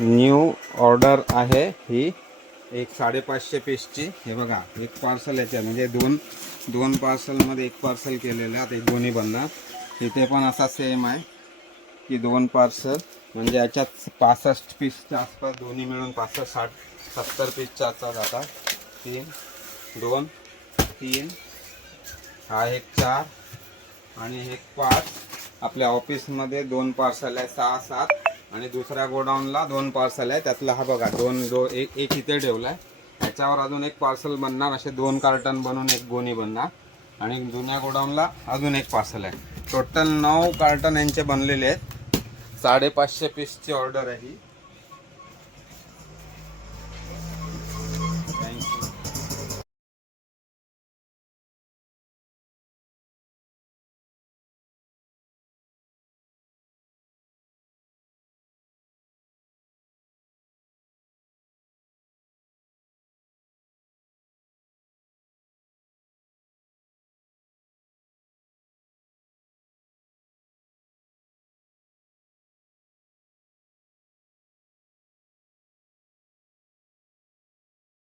New order आहे ही, एक 550 पीसची. हे बघा, एक पार्सल याच्या म्हणजे दोन पार्सलमध्ये एक पार्सल केलेलं आहे. ते दोन्ही बनणार. इथे पण असा सेम आहे की 2 पार्सल, म्हणजे याच्यात 65 पीसच्या आसपास दोन्ही मिळून 65, 60, 70 पीसच्या आसपास जातात. 3, 2, 3, हा एक 4 आणि एक 5. आपल्या ऑफिसमध्ये 2 पार्सल आहे, 6, 7 आणि दुसऱ्या गोडाऊनला 2 पार्सल आहे. त्यातला हा बघा एक इथे ठेवला आहे. याच्यावर अजून एक पार्सल बनणार. असे 2 कार्टन बनवून एक गोणी बनणार आणि जुन्या गोडाऊनला अजून एक पार्सल आहे. टोटल 9 कार्टन यांचे बनलेले आहेत. 550 पीसची ऑर्डर आहे ही.